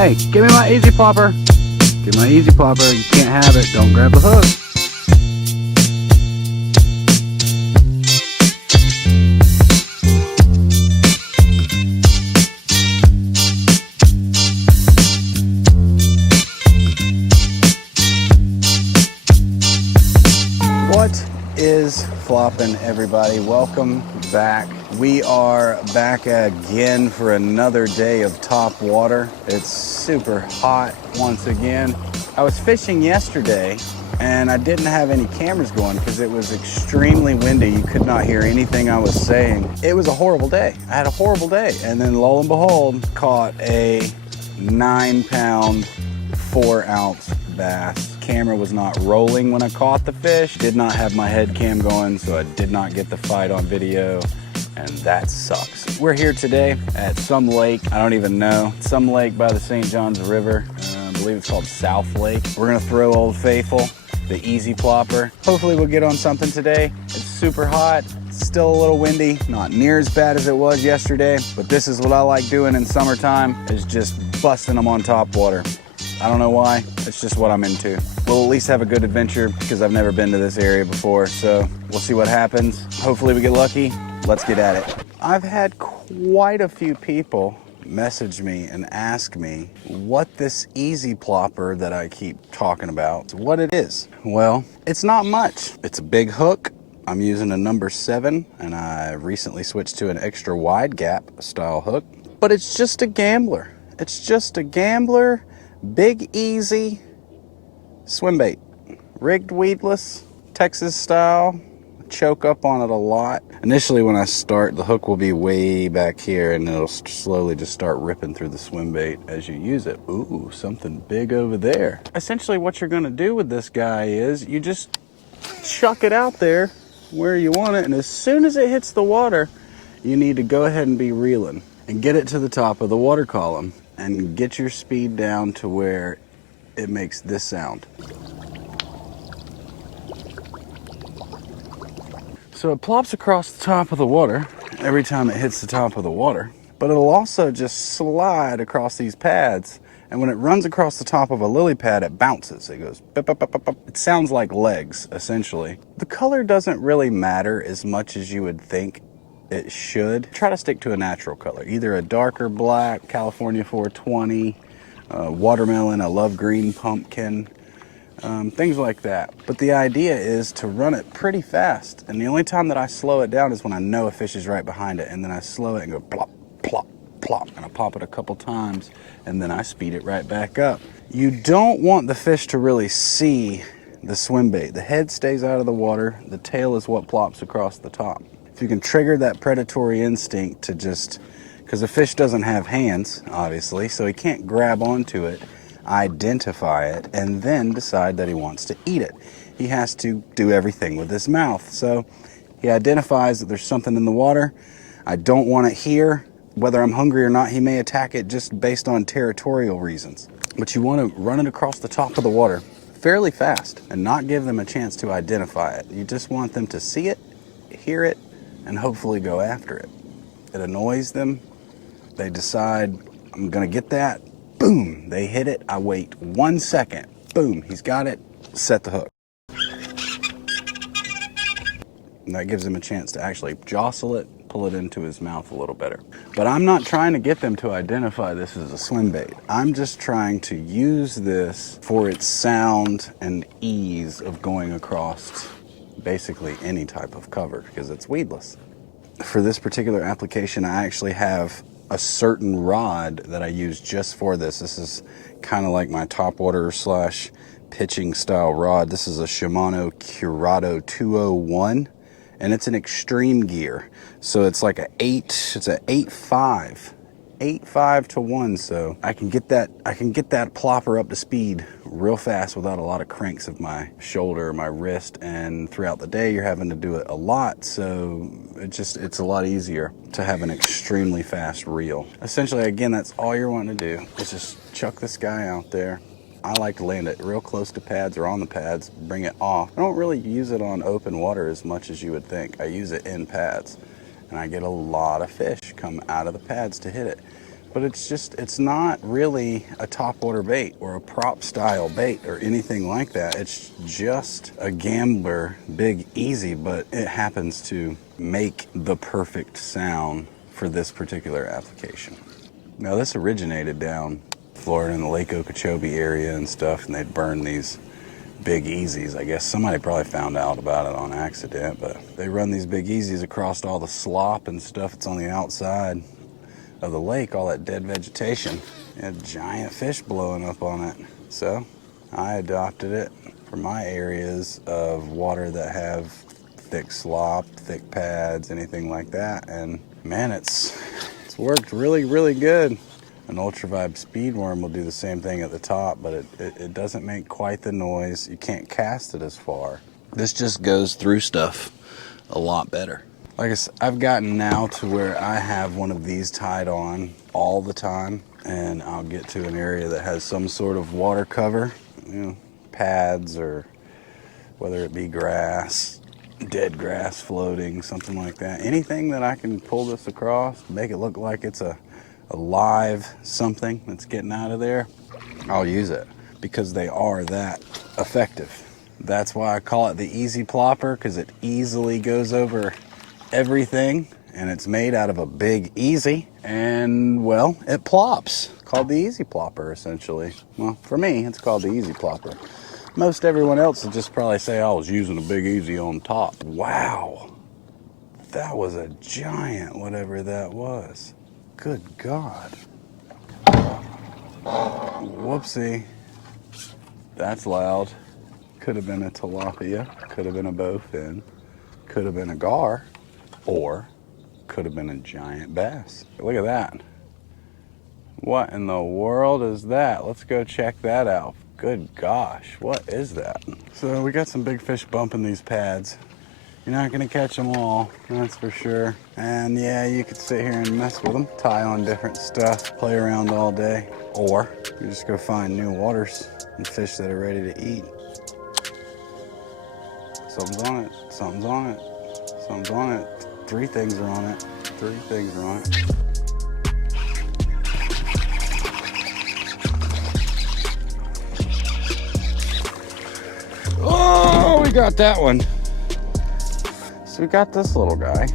Hey, give me my easy plopper. Give me my easy plopper. You can't have it. Don't grab the hook. What is flopping, everybody? Welcome back. We are back again for another day of top water. It's super hot once again. I was fishing yesterday and I didn't have any cameras going because it was extremely windy. You could not hear anything I was saying. It was a horrible day. I had a horrible day. And then lo and behold, caught a 9-pound, 4-ounce bass. Camera was not rolling when I caught the fish. Did not have my head cam going, so I did not get the fight on video, and that sucks. We're here today at some lake. I don't even know. Some lake by the St. Johns River. I believe it's called South Lake. We're gonna throw Old Faithful, the easy plopper. Hopefully we'll get on something today. It's super hot. Still a little windy, not near as bad as it was yesterday, but this is what I like doing in summertime, is just busting them on top water. I don't know why, it's just what I'm into. We'll at least have a good adventure because I've never been to this area before, so we'll see what happens. Hopefully we get lucky. Let's get at it. I've had quite a few people message me and ask me what this easy plopper that I keep talking about, what it is. Well, it's not much. It's a big hook. I'm using a number 7, and I recently switched to an extra wide gap style hook, but it's just a gambler. It's just a gambler. Big easy swim bait, rigged weedless, Texas style. Choke up on it a lot. Initially when I start, the hook will be way back here and it'll slowly just start ripping through the swim bait as you use it. Ooh, something big over there. Essentially what you're gonna do with this guy is you just chuck it out there where you want it, and as soon as it hits the water, you need to go ahead and be reeling and get it to the top of the water column and get your speed down to where it makes this sound. So it plops across the top of the water every time it hits the top of the water, but it'll also just slide across these pads, and when it runs across the top of a lily pad, it bounces. It goes bop, bop, bop, bop, bop. It sounds like legs, essentially. The color doesn't really matter as much as you would think it should. Try to stick to a natural color, either a darker black, California 420, watermelon, a love green pumpkin, things like that. But the idea is to run it pretty fast, and the only time that I slow it down is when I know a fish is right behind it, and then I slow it and go plop, plop, plop, and I pop it a couple times, and then I speed it right back up. You don't want the fish to really see the swim bait. The head stays out of the water, the tail is what plops across the top. If you can trigger that predatory instinct to just, because the fish doesn't have hands, obviously, so he can't grab onto it, identify it, and then decide that he wants to eat it. He has to do everything with his mouth. So he identifies that there's something in the water. I don't want it here. Whether I'm hungry or not, he may attack it just based on territorial reasons. But you want to run it across the top of the water fairly fast and not give them a chance to identify it. You just want them to see it, hear it, and hopefully go after it. It annoys them. They decide, I'm gonna get that. Boom, they hit it. I wait 1 second. Boom, he's got it. Set the hook. And that gives him a chance to actually jostle it, pull it into his mouth a little better. But I'm not trying to get them to identify this as a swim bait. I'm just trying to use this for its sound and ease of going across basically any type of cover because it's weedless. For this particular application, I actually have a certain rod that I use just for this. This is kind of like my topwater slash pitching style rod. This is a Shimano Curado 201, and it's an extreme gear. So it's like it's an 8.5 to 1, so I can get that plopper up to speed real fast without a lot of cranks of my shoulder or my wrist, and throughout the day you're having to do it a lot, so it's a lot easier to have an extremely fast reel. Essentially, again, that's all you're wanting to do is just chuck this guy out there. I like to land it real close to pads or on the pads, bring it off. I don't really use it on open water as much as you would think. I use it in pads, and I get a lot of fish come out of the pads to hit it. but it's not really a topwater bait or a prop style bait or anything like that. It's just a gambler big easy, but it happens to make the perfect sound for this particular application. Now this originated down Florida in the Lake Okeechobee area and stuff, and they'd burn these big easies. I guess somebody probably found out about it on accident, but they run these big easies across all the slop and stuff that's on the outside of the lake, all that dead vegetation, and giant fish blowing up on it. So I adopted it for my areas of water that have thick slop, thick pads, anything like that, and man, it's worked really, really good. An ultravibe speedworm will do the same thing at the top, but it doesn't make quite the noise. You can't cast it as far. This just goes through stuff a lot better. Like I said, I've gotten now to where I have one of these tied on all the time, and I'll get to an area that has some sort of water cover, pads, or whether it be grass, dead grass floating, something like that. Anything that I can pull this across, make it look like it's a live something that's getting out of there, I'll use it, because they are that effective. That's why I call it the easy plopper, because it easily goes over everything, and it's made out of a big easy, and well, it plops. Called the easy plopper, essentially. Well, for me, it's called the easy plopper. Most everyone else will just probably say I was using a big easy on top. Wow, that was a giant, whatever that was. Good God. Whoopsie. That's loud. Could have been a tilapia, could have been a bowfin, could have been a gar, or could have been a giant bass. Look at that. What in the world is that? Let's go check that out. Good gosh, what is that? So we got some big fish bumping these pads. You're not gonna catch them all, that's for sure. And yeah, you could sit here and mess with them, tie on different stuff, play around all day, or you just go find new waters and fish that are ready to eat. Something's on it, something's on it, something's on it. 3 things are on it, 3 things are on it. Oh, we got that one. So we got this little guy.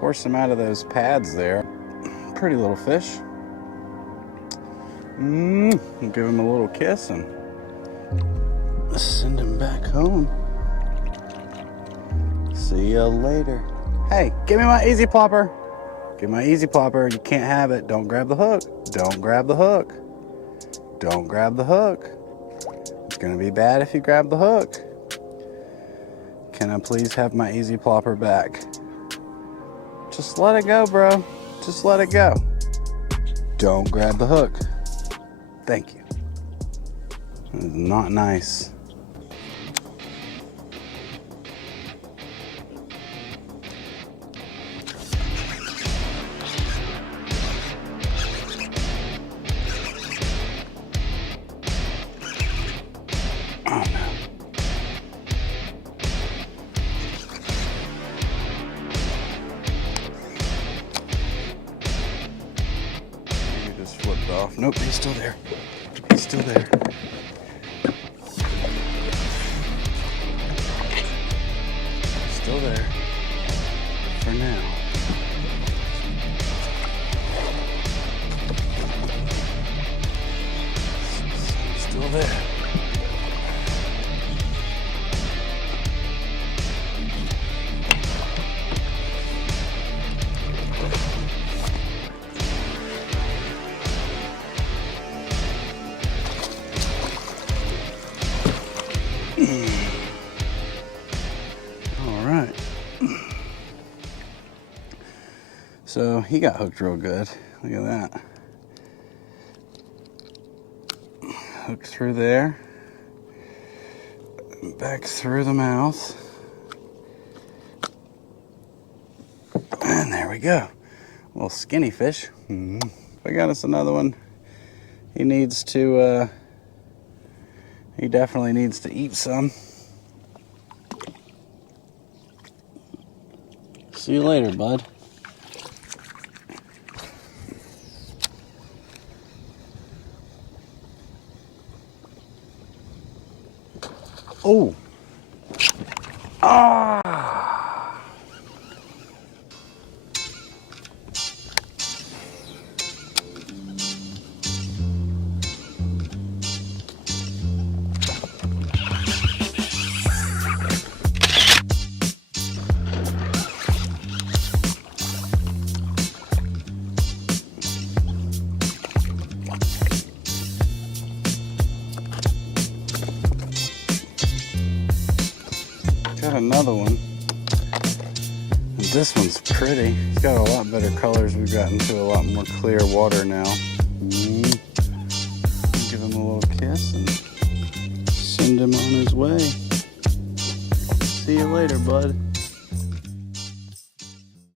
Force him out of those pads there. Pretty little fish. Give him a little kiss and send him back home. See ya later. Hey, give me my easy plopper. Give me my easy plopper. You can't have it. Don't grab the hook. Don't grab the hook. Don't grab the hook. It's gonna be bad if you grab the hook. Can I please have my easy plopper back? Just let it go, bro. Just let it go. Don't grab the hook. Thank you. Not nice. Oh no. He just flipped off. Nope, he's still there. He's still there. Still there. For now. Still there. All right. So he got hooked real good. Look at that. Hooked through there. Back through the mouth. And there we go. A little skinny fish. We got us another one. He needs to, he definitely needs to eat some. See you later, bud. another one. And this one's pretty. It's got a lot better colors. We've gotten into a lot more clear water now. Give him a little kiss and send him on his way. See you later, bud.